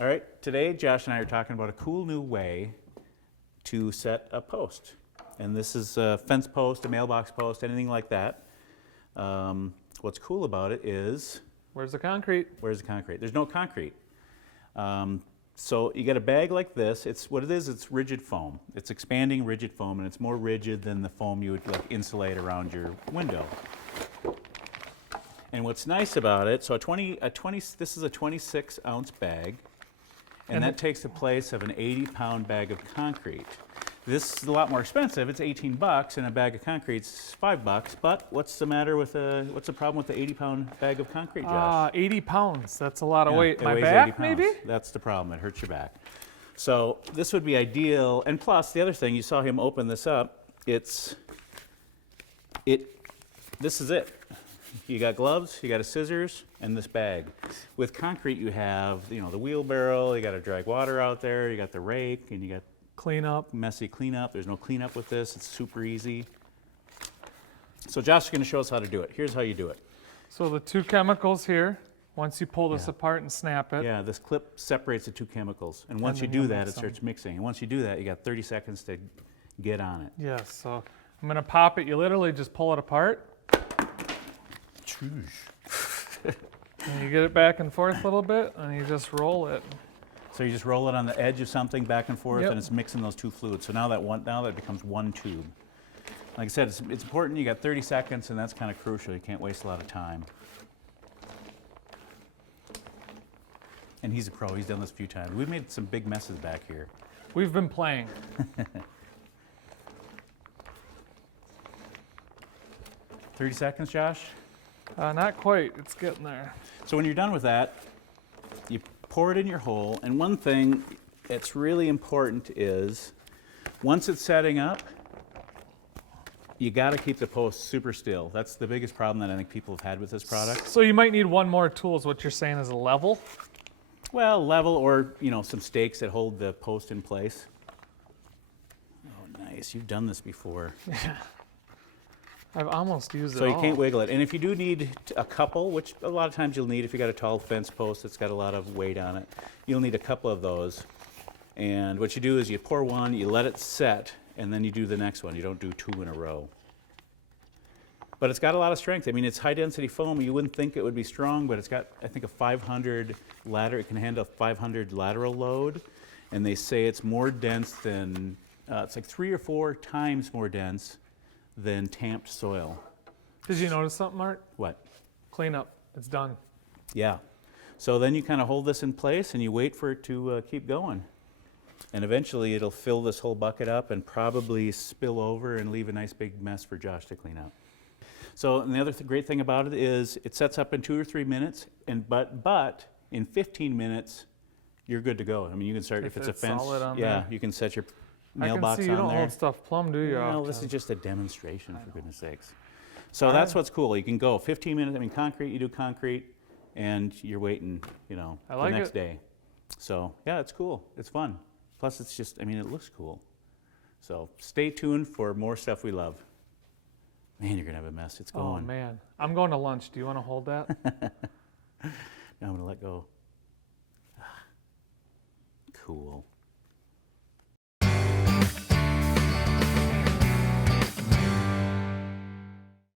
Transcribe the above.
All right, today Josh and I are talking about a cool new way to set a post. And this is a fence post, a mailbox post, anything like that. What's cool about it is... Where's the concrete? Where's the concrete? There's no concrete. So you get a bag like this. It's what it is. It's rigid foam. It's expanding rigid foam, and it's more rigid than the foam you would like insulate around your window. And what's nice about it, so this is a 26-ounce bag, and that takes the place of an 80-pound bag of concrete. This is a lot more expensive. It's $18, and a bag of concrete's $5. But what's the matter with what's the problem with the 80-pound bag of concrete, Josh? 80 pounds. That's a lot of weight. It My weighs back, 80 pounds. maybe? That's the problem. It hurts your back. So this would be ideal. And plus, the other thing, you saw him open this up. This is it. You got gloves, you got a scissors, and this bag. With concrete, you have the wheelbarrow. You got to drag water out there. You got the rake, and you got messy cleanup. There's no cleanup with this. It's super easy. So Josh is going to show us how to do it. Here's how you do it. So the two chemicals here, once you pull this apart and snap it. Yeah, this clip separates the two chemicals. And once you do that, it starts mixing. And once you do that, you got 30 seconds to get on it. Yes, so I'm going to pop it. You literally just pull it apart. And you get it back and forth a little bit, and you just roll it. So you just roll it on the edge of something back and forth, and it's mixing those two fluids. So now that becomes one tube. Like I said, it's important. You got 30 seconds, and that's kind of crucial. You can't waste a lot of time. And he's a pro. He's done this a few times. We've made some big messes back here. We've been playing. 30 seconds, Josh? Not quite. It's getting there. So when you're done with that, you pour it in your hole. And one thing that's really important is once it's setting up, you got to keep the post super still. That's the biggest problem that I think people have had with this product. So you might need one more tool is what you're saying is a level? Well, level or, some stakes that hold the post in place. Oh, nice. You've done this before. Yeah. I've almost used it So you all. can't wiggle it. And if you do need a couple, which a lot of times you'll need if you got a tall fence post that's got a lot of weight on it, you'll need a couple of those. And what you do is you pour one, you let it set, and then you do the next one. You don't do two in a row. But it's got a lot of strength. I mean, it's high density foam. You wouldn't think it would be strong, but it's got, I think, a 500 ladder. It can handle a 500 lateral load. And they say it's more dense than, it's like 3 or 4 times more dense than tamped soil. Did you notice something, Art? What? Clean up. It's done. Yeah. So then you kind of hold this in place and you wait for it to keep going. And eventually it'll fill this whole bucket up and probably spill over and leave a nice big mess for Josh to clean up. So and the other great thing about it is it sets up in 2 or 3 minutes, but in 15 minutes you're good to go. I mean, you can start if it's a fence. Solid on yeah, there. you can set your mailbox on there. I can see you don't hold stuff plumb, do you? No, this is just a demonstration, for goodness sakes. So that's what's cool. You can go 15 minutes. I mean, concrete, you do concrete, and you're waiting, the next day. So, yeah, it's cool. It's fun. Plus, it's just, I mean, it looks cool. So stay tuned for more stuff we love. Man, you're going to have a mess. It's going. Oh, man. I'm going to lunch. Do you want to hold that? Now I'm going to let go. Cool.